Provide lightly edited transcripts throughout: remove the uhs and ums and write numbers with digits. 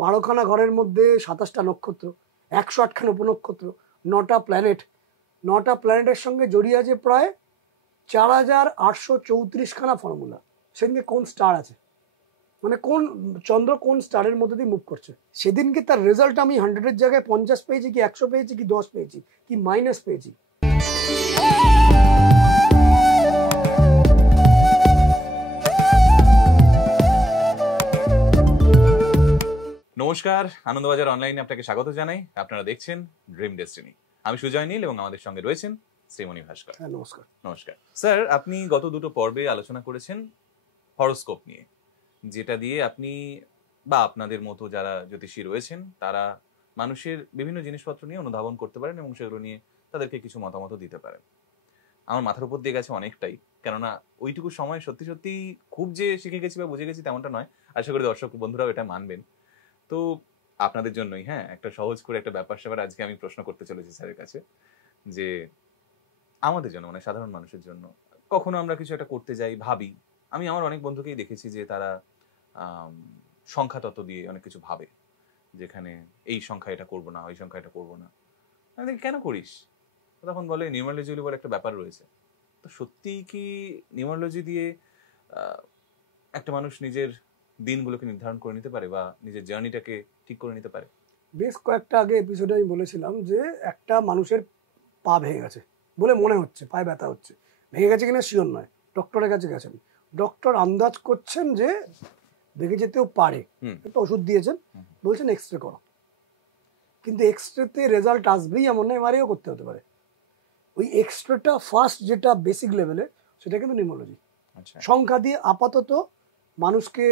12খানা ঘরের মধ্যে 27টা নক্ষত্র, 108খানা উপনক্ষত্র, 9টা প্ল্যানেট, 9টা প্ল্যানেটের সঙ্গে জড়িয়ে আছে প্রায় 4834খানা ফর্মুলা। সেদিনকে কোন স্টার আছে, মানে কোন চন্দ্র কোন স্টারের মধ্যে দিয়ে মুভ করছে, সেদিনকে তার রেজাল্ট আমি 100-এর জায়গায় 50 পেয়েছি কি 100 পেয়েছি কি 10 পেয়েছি কি মাইনাস পেয়েছি। নমস্কার, আনন্দবাজার অনলাইনে আপনাকে স্বাগত জানাই। আপনারা দেখছেন ড্রিম ডেস্টিনি। আমি সুজয় নীল এবং আমাদের সঙ্গে রয়েছেন শ্রীমণি ভাস্কর। নমস্কার। নমস্কার স্যার, আপনি গত দুটো পর্বে আলোচনা করেছেন হরোস্কোপ নিয়ে, যেটা দিয়ে আপনি বা আপনাদের মতো যারা জ্যোতিষী রয়েছেন তারা মানুষের বিভিন্ন জিনিসপত্র নিয়ে অনুধাবন করতে পারেন এবং সেগুলো নিয়ে তাদেরকে কিছু মতামত দিতে পারেন। আমার মাথার উপর দিয়ে গেছে অনেকটাই, কেননা ওইটুকু সময় সত্যি সত্যি খুব যে শিখে গেছি বা বুঝে গেছি তেমনটা নয়। আশা করি দর্শক বন্ধুরাও এটা মানবেন। তো আপনাদের জন্যই একটা সহজ করে একটা ব্যাপার স্যাপার আজকে আমি প্রশ্ন করতে চলেছি স্যারের কাছে, যে আমাদের জন্য মানে সাধারণ মানুষের জন্য কখনো আমরা কিছু একটা করতে যাই, ভাবি, আমি আমার অনেক বন্ধুকেই দেখেছি যে তারা সংখ্যা তত্ত্ব দিয়ে অনেক কিছু ভাবে, যেখানে এই সংখ্যা এটা করবো না, ওই সংখ্যা এটা করবো না। আমি কেন করিস? তখন বলে নিউমারোলজি বলে একটা ব্যাপার রয়েছে। তো সত্যিই কি নিউমারোলজি দিয়ে একটা মানুষ নিজের দিনগুলোকে নির্ধারণ করে নিতে পারে বা নিজের জার্নিটাকে ঠিক করে নিতে পারে? বেশ কয়েকটা আগে এপিসোডে আমি বলেছিলাম যে একটা মানুষের পা ভেঙে গেছে বলে মনে হচ্ছে, পায়ে ব্যথা হচ্ছে, ভেঙে গেছে কিনা শিওর নয়, ডক্টরের কাছে গেছেন, ডক্টর আন্দাজ করছেন যে ভেঙে যেতেও পারে, একটা ওষুধ দিয়েছেন, বলছেন এক্সরে করো, কিন্তু এক্সরেতে রেজাল্ট আসবেই এমন না, এমআরআইও করতে হতে পারে। ওই এক্সরেটা ফার্স্ট যেটা বেসিক লেভেলে, সেটা কিন্তু নিউমোলজি। সংখ্যা দিয়ে আপাতত মানুষকে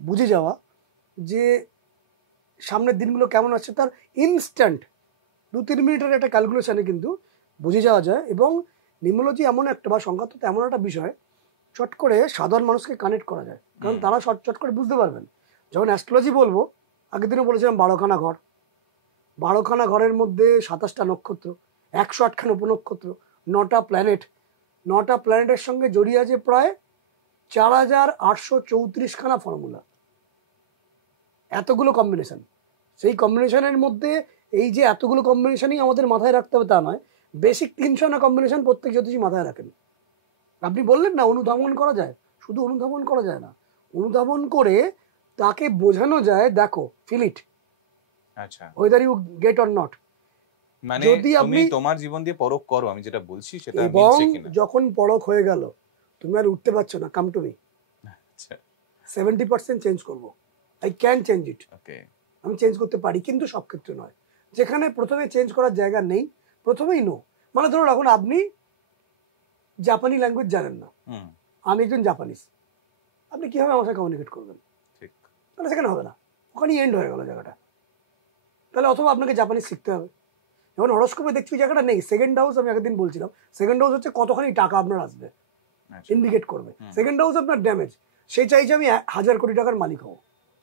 বুঝে যাওয়া যে সামনের দিনগুলো কেমন আছে তার ইনস্ট্যান্ট 2-3 মিনিটের একটা ক্যালকুলেশনে কিন্তু বুঝে যাওয়া যায়। এবং নিউমোলজি এমন একটা বা সংখ্যাতত্ত্ব এমন একটা বিষয়, চট করে সাধারণ মানুষকে কানেক্ট করা যায়, কারণ তারা চট করে বুঝতে পারবেন। যখন অ্যাস্ট্রোলজি বলবো, আগের দিনে বলেছিলাম 12খানা ঘর, 12খানা ঘরের মধ্যে 27টা নক্ষত্র, 108খানা উপনক্ষত্র, 9টা প্ল্যানেট, 9টা প্ল্যানেটের সঙ্গে জড়িয়ে আছে প্রায় 4834খানা ফর্মুলা। এতগুলো কম্বিনেশন, সেই কম্বিনেশনের মধ্যে এই যে এতগুলো কম্বিনেশনই আমাদের মাথায় রাখতে হবে তা নয়, বেসিক 300 কম্বিনেশন প্রত্যেক জ্যোতিষী মাথায় রাখেন। আপনি বললেন না অনুধাবন করা যায়, শুধু অনুধাবন করা যায় না, অনুধাবন করে তাকে বোঝানো যায়, দেখো ফিল ইট, আচ্ছা, whether you get or not. মানে তুমি তোমার জীবন দিয়ে পরখ করো, আমি যেটা বলছি সেটা মিলছে কিনা। যখন পরখ হয়ে গেল, তুমি আর উঠতে পারছো না, কাম টু মি, 70% চেঞ্জ করবো, আই ক্যান চেঞ্জ ইট, আমি চেঞ্জ করতে পারি, কিন্তু সব ক্ষেত্রে নয়। যেখানে প্রথমে চেঞ্জ করার জায়গা নেই, প্রথমেই নো। মানে ধরো এখন আপনি জাপানি ল্যাঙ্গুয়েজ জানেন না, আমি একজন জাপানিজ, আপনি কিভাবে আমার সাথে কমিউনিকেট করবেন? তাহলে সেখানে হবে না, ওখানেই এন্ড হয়ে গেল জায়গাটা। তাহলে অথবা আপনাকে জাপানিজ শিখতে হবে। যখন হরোস্কোপে দেখছি জায়গাটা নেই, সেকেন্ড হাউস, আমি আগের দিন বলছিলাম, সেকেন্ড হাউস হচ্ছে কতখানি টাকা আপনার আসবে, ইন্ডিকেট করবে। সেকেন্ড হাউস আপনার ড্যামেজ, সে চাইছে আমি 1000 কোটি টাকার মালিক হবো,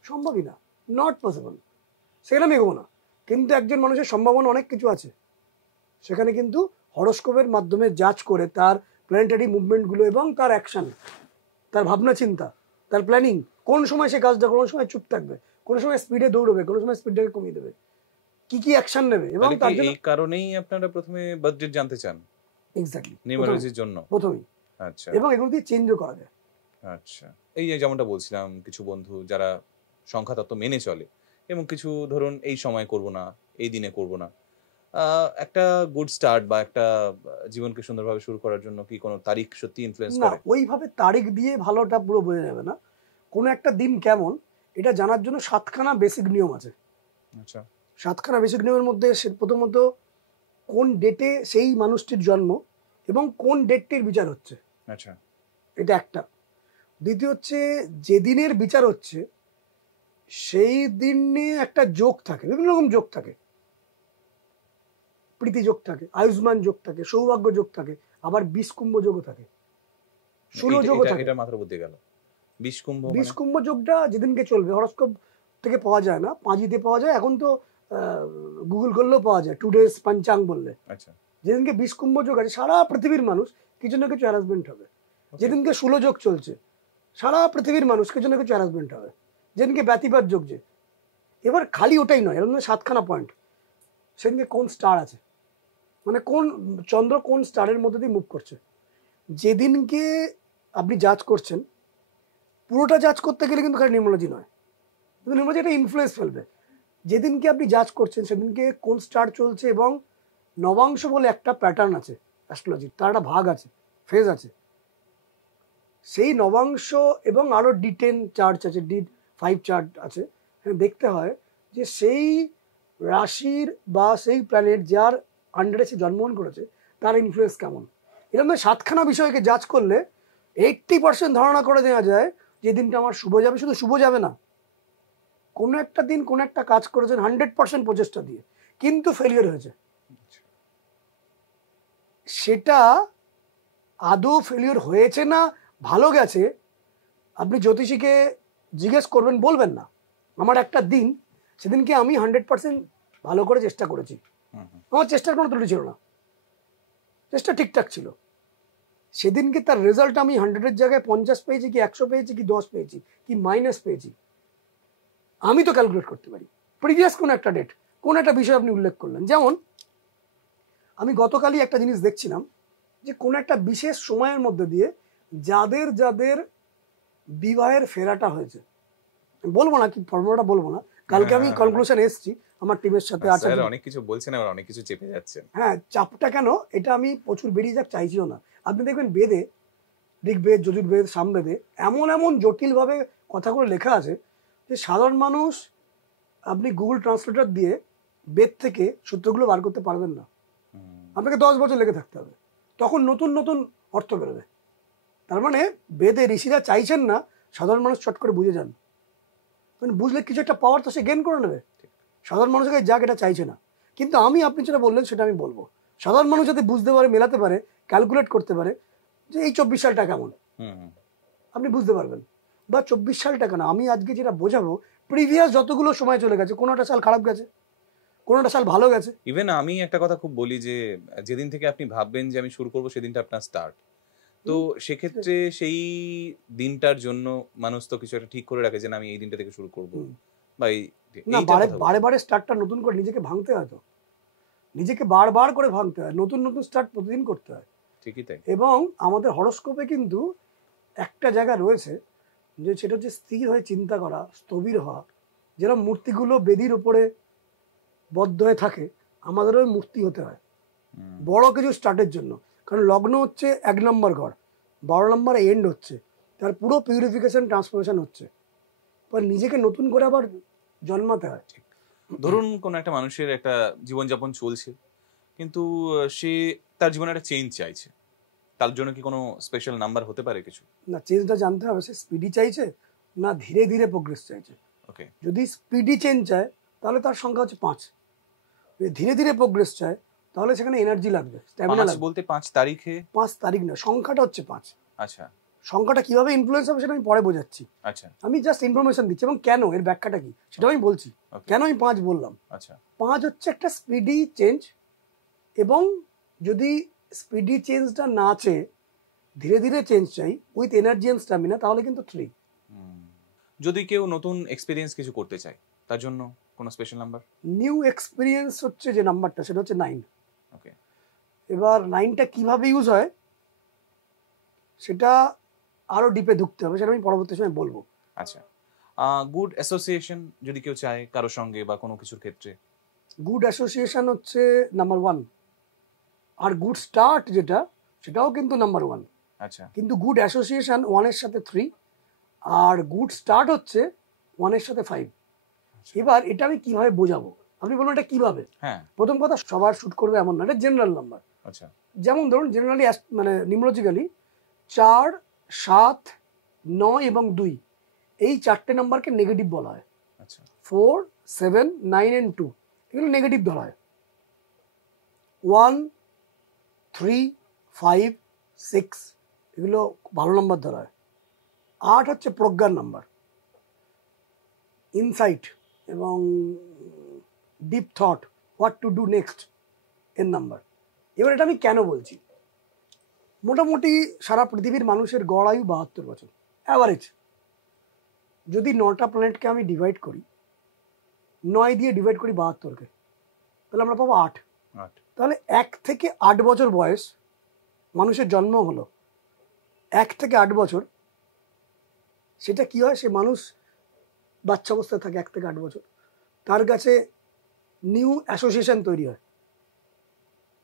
সম্ভবই না, নট পসিবল, সেখানে আমি এগোবো না। কিন্তু একজন মানুষের সম্ভাবনা অনেক কিছু আছে, সেখানে কিন্তু হরোস্কোপের মাধ্যমে জাজ করে তার প্ল্যানেটারি মুভমেন্টগুলো এবং তার অ্যাকশন, তার ভাবনা চিন্তা, তার প্ল্যানিং, কোন সময় সে কাজটা, কোন সময় চুপ থাকবে, কোন সময় স্পিডে দৌড়বে, কোন সময় স্পিডটাকে কমিয়ে দেবে, কি কি অ্যাকশন নেবে। এবং তার জন্য এই কারণেই আপনারা প্রথমে বাজেট জানতে চান, এক্স্যাক্টলি নিউমারোলজির জন্য প্রথমেই। আচ্ছা, এবং এগুলো দিয়ে চেঞ্জও করা যায়। আচ্ছা, এই যে যেমনটা বলছিলাম, কিছু বন্ধু যারা সংখ্যা তত্ত্ব মেনে চলে এবং কিছু ধরুন এই সময় করব না, এই দিনে করব না, একটা গুড স্টার্ট বা একটা জীবনকে সুন্দরভাবে শুরু করার জন্য কি কোনো তারিখ সত্যি ইনফ্লুয়েন্স করে? না, ওইভাবে তারিখ দিয়ে ভালোটা পুরো বোঝা যাবে না। কোনো একটা দিন কেমন এটা জানার জন্য 7খানা বেসিক নিয়ম আছে। আচ্ছা, 7খানা বেসিক নিয়মের মধ্যে প্রথমত কোন ডেটে সেই মানুষটির জন্ম এবং কোন ডেটটির বিচার হচ্ছে, আচ্ছা, এটা একটা। দ্বিতীয় হচ্ছে যে দিনের বিচার হচ্ছে সেই দিনে একটা যোগ থাকে, বিভিন্ন রকম যোগ থাকে, প্রীতি যোগ থাকে, আয়ুষ্মান যোগ থাকে, সৌভাগ্য যোগ থাকে, আবার 20 কুম্ভ যোগও থাকে, 16 যোগও থাকে। এটা মাথার মধ্যে গেল 20 কুম্ভ যোগটা যেদিনকে চলবে, হরোস্কোপ থেকে পাওয়া যায় না, পাঁজিতে পাওয়া যায়, এখন তো গুগল করলেও পাওয়া যায়, টুডেস পঞ্চাং বললে। আচ্ছা, যেদিনকে 20 কুম্ভ যোগ আছে, সারা পৃথিবীর মানুষ কিছু না কিছু হ্যারাসমেন্ট হবে। যেদিনকে 16 যোগ চলছে, সারা পৃথিবীর মানুষ কিছু না কিছু হ্যারাসমেন্ট হবে। যেদিনকে ব্যতিপাত যোগ, যে এবার খালি ওটাই নয়, এরকম 7খানা পয়েন্ট। সেদিনকে কোন স্টার আছে, মানে কোন চন্দ্র কোন স্টারের মধ্যে দিয়ে মুভ করছে। যেদিনকে আপনি জাজ করছেন, পুরোটা জাজ করতে গেলে কিন্তু খালি নিউমোলজি নয়, কিন্তু নিউমোলজি একটা ইনফ্লুয়েন্স ফেলবে। যেদিনকে আপনি জাজ করছেন সেদিনকে কোন স্টার চলছে, এবং নবাংশ বলে একটা প্যাটার্ন আছে অ্যাস্ট্রোলজির, তার একটা ভাগ আছে, ফেজ আছে। সেই নবাংশ এবং আরও D10 চার্ট আছে, D5 চার্ট আছে, দেখতে হয় যে সেই রাশির বা সেই প্ল্যানেট যার আন্ডারে সে জন্মগ্রহণ করেছে তার ইনফ্লুয়েন্স কেমন। এরকম 7খানা বিষয়কে জাজ করলে 80% ধারণা করে দেওয়া যায় যে দিনটা আমার শুভ যাবে। শুধু শুভ যাবে না, কোনো একটা দিন কোনো একটা কাজ করেছেন 100% প্রচেষ্টা দিয়ে, কিন্তু ফেলিয়ার হয়েছে, সেটা আদৌ ফেলিয়ার হয়েছে না ভালো গেছে আপনি জ্যোতিষীকে জিজ্ঞেস করবেন, বলবেন না আমার একটা দিন সেদিনকে আমি 100% ভালো করে চেষ্টা করেছি, আমার চেষ্টার কোনো ত্রুটি ছিল না, চেষ্টা ঠিকঠাক ছিল, সেদিনকে তার রেজাল্ট আমি 100-এর জায়গায় 50 পেয়েছি কি 100 পেয়েছি কি 10 পেয়েছি কি মাইনাস পেয়েছি, আমি তো ক্যালকুলেট করতে পারি। প্রিভিয়াস কোন একটা ডেট, কোন একটা বিষয় আপনি উল্লেখ করলেন, যেমন আমি গতকালই একটা জিনিস দেখছিলাম যে কোন একটা বিশেষ সময়ের মধ্যে দিয়ে যাদের যাদের বিবাহের ফেরাটা হয়েছে, বলবো না কি ফর্মুলাটা বলবো না, কালকে আমি কনক্লুশন এসেছি আমার টিমের সাথে। স্যার অনেক কিছু বলছেন, আবার অনেক কিছু চেপে যাচ্ছেন। হ্যাঁ, চাপটা কেন, এটা আমি প্রচুর বেরিয়ে যাক চাইছিও না। আপনি দেখবেন বেদে, ঋগ্বেদ, যজুর্বেদ, সামবেদে এমন এমন জটিলভাবে কথাগুলো লেখা আছে যে সাধারণ মানুষ আপনি গুগল ট্রান্সলেটর দিয়ে বেদ থেকে সূত্রগুলো বার করতে পারবেন না, আপনাকে 10 বছর লেগে থাকতে হবে, তখন নতুন নতুন অর্থ বেরোবে। তার মানে বেদে ঋষিরা চাইছেন না সাধারণ মানুষ চট করে বুঝে যান, মানে বুঝলে কিছু একটা পাওয়ার তো সে গেন করে নেবে, সাধারণ মানুষকে যাক এটা চাইছে না। কিন্তু আমি, আপনি যেটা বললেন সেটা আমি বলবো, সাধারণ মানুষ যাতে বুঝতে পারে, মেলাতে পারে, ক্যালকুলেট করতে পারে যে এই 24 সালটা কেমন, আপনি বুঝতে পারবেন। বা 24 সালটা কেন, আমি আজকে যেটা বোঝাবো প্রিভিয়াস যতগুলো সময় চলে গেছে, কোনোটা সাল খারাপ গেছে, কোনোটা সাল ভালো গেছে। ইভেন আমি একটা কথা খুব বলি যে যেদিন থেকে আপনি ভাববেন যে আমি শুরু করবো সেদিনটা আপনার স্টার্ট, তো সেক্ষেত্রে সেই দিনটার জন্য মানুষ তো কিছু একটা ঠিক করে রাখে যে আমি এই দিনটা থেকে শুরু করবো, বা না, বারে বারে স্টার্টটা নতুন করে নিজেকে ভাঙতে হয়, তো নিজেকে বারবার করে ভাঙতে হয়, নতুন নতুন স্টার্ট প্রতিদিন করতে হয়। ঠিকই তাই। এবং আমাদের হরোস্কোপে কিন্তু একটা জায়গা রয়েছে যে সেটা হচ্ছে স্থির হয়ে চিন্তা করা, স্থবির হওয়া। যেরকম মূর্তিগুলো বেদির উপরে বদ্ধ হয়ে থাকে, আমাদেরও মূর্তি হতে হয় বড় কিছু স্টার্টের জন্য। কারণ লগ্ন হচ্ছে 1 নম্বর ঘর, 12 নম্বর এন্ড হচ্ছে, তার পুরো পিউরিফিকেশন ট্রান্সফরমেশন হচ্ছে, এবার নিজেকে নতুন করে আবার জন্মাতে হয়। ধরুন কোন একটা মানুষের একটা জীবনযাপন চলছে, কিন্তু সে তার জীবনে একটা চেঞ্জ চাইছে, তার জন্য কি কোনো স্পেশাল নাম্বার হতে পারে কিছু? না, চেঞ্জটা জানতে হবে সে স্পিডি চাইছে না ধীরে ধীরে প্রোগ্রেস চাইছে। ওকে, যদি স্পিডি চেঞ্জ চায় তাহলে তার সংখ্যা হচ্ছে 5, যদি ধীরে ধীরে প্রোগ্রেস চায় তাহলে সেখানে এনার্জি লাগবে, স্ট্যামিনা লাগবে। বলতে 5 তারিখে? 5 তারিখ না, সংখ্যাটা হচ্ছে 5। আচ্ছা, সংখ্যাটা কিভাবে ইনফ্লুয়েন্স হবে সেটা আমি পরে বোঝাচ্ছি। আচ্ছা, আমি জাস্ট ইনফরমেশন দিচ্ছি, এবং কেন, এর ব্যাখ্যাটা কি সেটা আমি বলছি, কেন আমি 5 বললাম। আচ্ছা, 5 হচ্ছে একটা স্পিডি চেঞ্জ, এবং যদি স্পিডি চেঞ্জটা না চেয়ে ধীরে ধীরে চেঞ্জ চাই উইথ এনার্জি অ্যান্ড স্ট্যামিনা, তাহলে কিন্তু 3। যদি কেউ নতুন এক্সপেরিয়েন্স কিছু করতে চায় তার জন্য কোনো স্পেশাল নাম্বার? নিউ এক্সপিরিয়েন্স হচ্ছে যে নাম্বারটা, সেটা হচ্ছে 9। ওকে, এবার 9টা কিভাবে ইউজ হয় সেটা আরো ডিপে ঢুকতে হবে, সেটা আমি পরবর্তী সময় বলবো। আচ্ছা, গুড অ্যাসোসিয়েশন যদি কেউ চায় কারোর সঙ্গে বা কোনো কিছুর ক্ষেত্রে? গুড অ্যাসোসিয়েশন হচ্ছে নাম্বার 1, আর গুড স্টার্ট যেটা সেটাও কিন্তু নাম্বার 1। আচ্ছা, কিন্তু গুড অ্যাসোসিয়েশন 1-এর সাথে 3, আর গুড স্টার্ট হচ্ছে 1-এর সাথে 5। এবার এটা আমি কিভাবে বোঝাবো, আপনি বলুন এটা কিভাবে? হ্যাঁ, প্রথম কথা, সবার শুট করবে এমন না, এটা জেনারেল নাম্বার। আচ্ছা, যেমন ধরুন জেনারেলি মানে নিউমেরোলজিক্যালি 4, 7, 9 এবং 2 এই 4টে নাম্বারকে নেগেটিভ বলা হয়। আচ্ছা, 4, 7, 9 and 2 এগুলো নেগেটিভ ধরা হয়। 1, 3, 5, 6 এগুলো ভালো নাম্বার ধরা হয়। 8 হচ্ছে প্রজ্ঞার নাম্বার, ইনসাইট এবং deep thought, what to do next এর নাম্বার। এবার এটা আমি কেন বলছি, মোটামুটি সারা পৃথিবীর মানুষের গড় আয়ু 72 বছর অ্যাভারেজ। যদি 9টা প্ল্যানেটকে আমি ডিভাইড করি, 9 দিয়ে ডিভাইড করি 72কে, তাহলে আমরা পাবো 8। তাহলে 1 থেকে 8 বছর বয়স মানুষের জন্ম হলো, 1 থেকে 8 বছর, সেটা কি হয়, সে মানুষ বাচ্চা অবস্থায় থাকে 1 থেকে 8 বছর, তার কাছে নিউ অ্যাসোসিয়েশন তৈরি হয়।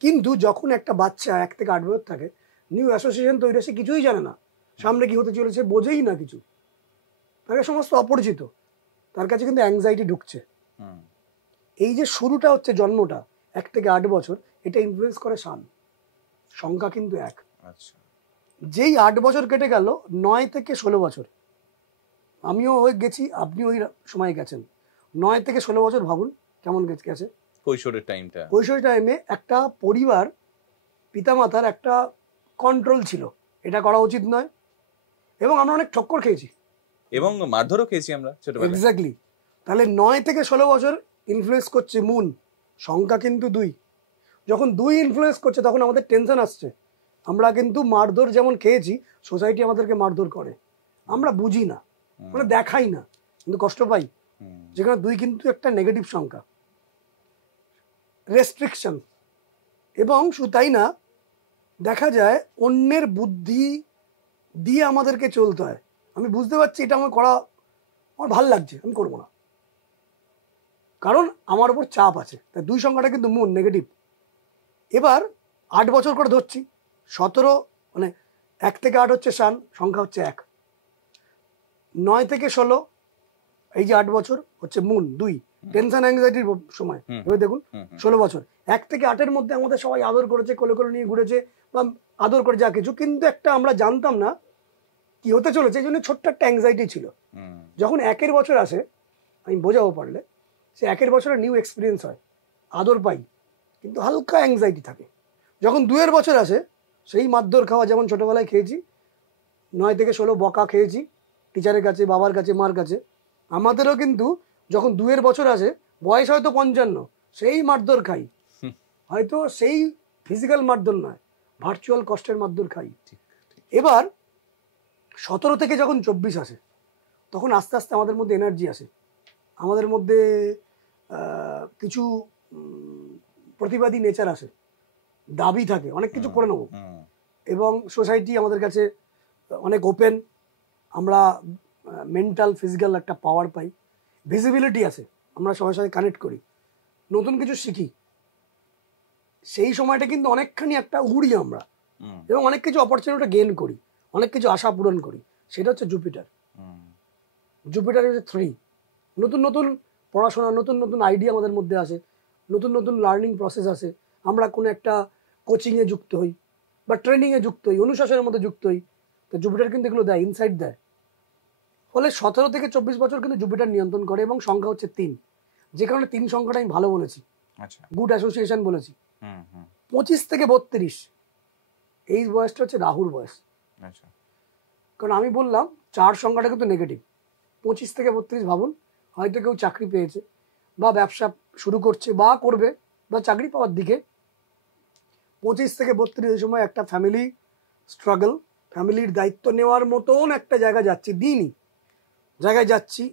কিন্তু যখন একটা বাচ্চা 1 থেকে 8 বছর থাকে, নিউ অ্যাসোসিয়েশন তৈরি হয়, সে কিছুই জানে না, সামনে কি হতে চলেছে বোঝেই না কিছু, তাকে সমস্ত অপরিচিত, তার কাছে কিন্তু অ্যাংজাইটি ঢুকছে। এই যে শুরুটা হচ্ছে জন্মটা 1 থেকে 8 বছর, এটা ইনফ্লুয়েন্স করে সান, সংখ্যা কিন্তু 1। যেই 8 বছর কেটে গেল, 9 থেকে 16 বছর, আমিও হয়ে গেছি, আপনি ওই সময় গেছেন, 9 থেকে 16 বছর ভাবুন কেমন গেছে। কৈশোরের টাইমটা, কৈশোরের টাইমে একটা পরিবার, পিতামাতার একটা কন্ট্রোল ছিল, এটা করা উচিত নয়, এবং আমরা অনেক ঠক্কর খেয়েছি এবং মারধরও খেয়েছি আমরা ছোটবেলায়। এক্স্যাক্টলি। তাহলে 9 থেকে 16 বছর ইনফ্লুয়েন্স করছে মুন, সংখ্যা কিন্তু 2। যখন 2 ইনফ্লুয়েন্স করছে তখন আমাদের টেনশন আসছে, আমরা কিন্তু মারধর যেমন খেয়েছি, সোসাইটি আমাদেরকে মারধর করে, আমরা বুঝি না, মানে দেখাই না, কিন্তু কষ্ট পাই, যেখানে 2 কিন্তু একটা নেগেটিভ সংখ্যা। রেস্ট্রিকশন, এবং শুধু তাই না, দেখা যায় অন্যের বুদ্ধি দিয়ে আমাদেরকে চলতে হয়। আমি বুঝতে পারছি এটা আমার করা, আমার ভালো লাগছে, আমি করবো না, কারণ আমার উপর চাপ আছে। তাই 2 সংখ্যাটা কিন্তু মুন, নেগেটিভ। এবার 8 বছর করে ধরছি, 17 মানে 1 থেকে 8 হচ্ছে সান, সংখ্যা হচ্ছে 1। 9 থেকে 16, এই যে 8 বছর হচ্ছে মুন 2, টেনশন অ্যাংজাইটির সময়। এবার দেখুন 16 বছর, 1 থেকে 8-এর মধ্যে আমাদের সবাই আদর করেছে, কোলে কোলে নিয়ে ঘুরেছে, বা আদর করে যা কিছু, কিন্তু একটা আমরা জানতাম না কি হতে চলেছে, এই জন্য ছোট্ট একটা অ্যাংজাইটি ছিল। যখন 1-এর বছর আসে, আমি বোঝাবো পারলে, সে 1-এর বছরে নিউ এক্সপিরিয়েন্স হয়, আদর পাই, কিন্তু হালকা অ্যাংজাইটি থাকে। যখন 2-এর বছর আসে, সেই মারধর খাওয়া যেমন ছোটোবেলায় খেয়েছি, 9 থেকে 16 বকা খেয়েছি টিচারের কাছে, বাবার কাছে, মার কাছে, আমাদেরও কিন্তু যখন 2-এর বছর আসে, বয়স হয়তো 55, সেই মারধর খাই, হয়তো সেই ফিজিক্যাল মারধর নয়, ভার্চুয়াল কষ্টের মারধর খাই। এবার 17 থেকে যখন 24 আসে, তখন আস্তে আস্তে আমাদের মধ্যে এনার্জি আসে, আমাদের মধ্যে কিছু প্রতিবাদী নেচার আসে, দাবি থাকে, অনেক কিছু করে নেব, এবং সোসাইটি আমাদের কাছে অনেক ওপেন, আমরা মেন্টাল ফিজিক্যাল একটা পাওয়ার পাই, ভিজিবিলিটি আছে, আমরা সবার সাথে কানেক্ট করি, নতুন কিছু শিখি। সেই সময়টা কিন্তু অনেকখানি একটা উড়ি আমরা, এবং অনেক কিছু অপরচুনিটি গেইন করি, অনেক কিছু আশা পূরণ করি। সেটা হচ্ছে জুপিটার। জুপিটার হচ্ছে 3, নতুন নতুন পড়াশোনা, নতুন নতুন আইডিয়া আমাদের মধ্যে আসে, নতুন নতুন লার্নিং প্রসেস আসে, আমরা কোনো একটা কোচিংয়ে যুক্ত হই বা ট্রেনিংয়ে যুক্ত হই, অনুশাসনের মধ্যে যুক্ত হই, তো জুপিটার কিন্তু এগুলো দেয়, ইনসাইট দেয়। ফলে 17 থেকে 24 বছর কিন্তু জুপিটার নিয়ন্ত্রণ করে, এবং সংখ্যা হচ্ছে 3, যে কারণে 3 সংখ্যাটা আমি ভালো বলেছি, গুড অ্যাসোসিয়েশন বলেছি। 25 থেকে 32 এই বয়সটা হচ্ছে রাহুর বয়স, কারণ আমি বললাম 4 সংখ্যাটা কিন্তু নেগেটিভ। 25 থেকে 32 ভাবুন, হয়তো কেউ চাকরি পেয়েছে বা ব্যবসা শুরু করছে বা করবে বা চাকরি পাওয়ার দিকে। 25 থেকে 32 এই সময় একটা ফ্যামিলি স্ট্রাগল, ফ্যামিলির দায়িত্ব নেওয়ার মতন একটা জায়গা যাচ্ছি, দিনই জায়গায় যাচ্ছি,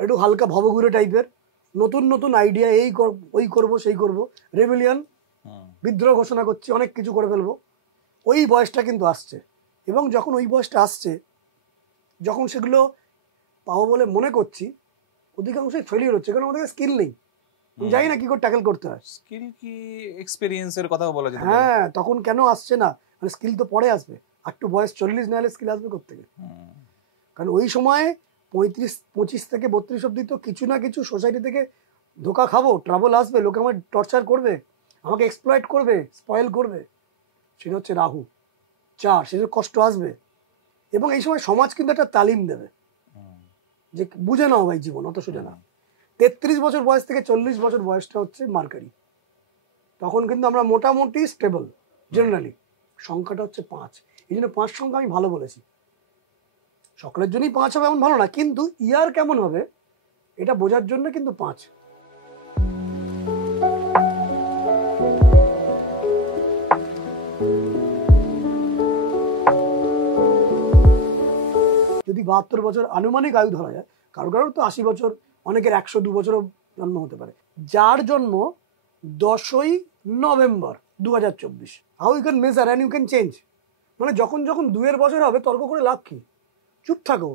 একটু হালকা ভবঘুরে টাইপের, নতুন নতুন আইডিয়া, এই ওই করব সেই করব, রেবেলিয়ন, বিদ্রোহ ঘোষণা করছি, অনেক কিছু করে ফেলবো, ওই বয়সটা কিন্তু আসছে। এবং যখন ওই বয়সটা আসছে, যখন সেগুলো পাবো বলে মনে করছি, অধিকাংশই ফেলিওর হচ্ছে, কারণ আমাদের স্কিল নেই, জানি না কি করে ট্যাকেল করতে হয়। স্কিল কি এক্সপেরিয়েন্সের কথা বলা যেতে পারে। হ্যাঁ, তখন কেন আসছে না, মানে স্কিল তো পরে আসবে, একটু বয়স 40 না হলে স্কিল আসবে কোত্থেকে? কারণ ওই সময় 25 থেকে 32 অব্দি তো কিছু না কিছু সোসাইটি থেকে ধোকা খাবো, ট্রাবল আসবে, লোকে আমার টর্চার করবে, আমাকে এক্সপ্লয়েট করবে, স্পয়েল করবে, সেটা হচ্ছে রাহু। 4, সেটা কষ্ট আসবে, এবং এই সময় সমাজ কিন্তু একটা তালিম দেবে যে বুঝে নাও ভাই, জীবন অত সোজা না। 33 বছর বয়স থেকে 40 বছর বয়সটা হচ্ছে মার্কারি, তখন কিন্তু আমরা মোটামুটি স্টেবল জেনারেলি। সংখ্যাটা হচ্ছে 5, এই জন্য 5 সংখ্যা আমি ভালো বলেছি। সকলের জন্যই 5 হবে এমন ভালো না, কিন্তু ইয়ার কেমন হবে এটা বোঝার জন্য কিন্তু 5। যদি 72 বছর আনুমানিক আয়ু ধরা যায়, কারো কারোর তো 80 বছর, অনেকের 102 বছরও জন্ম হতে পারে। যার জন্ম 10ই November 2024, how you can measure and you can change. মানে যখন যখন 2 বছর হবে তর্ক করে লাভ কি, চুপ থাকো।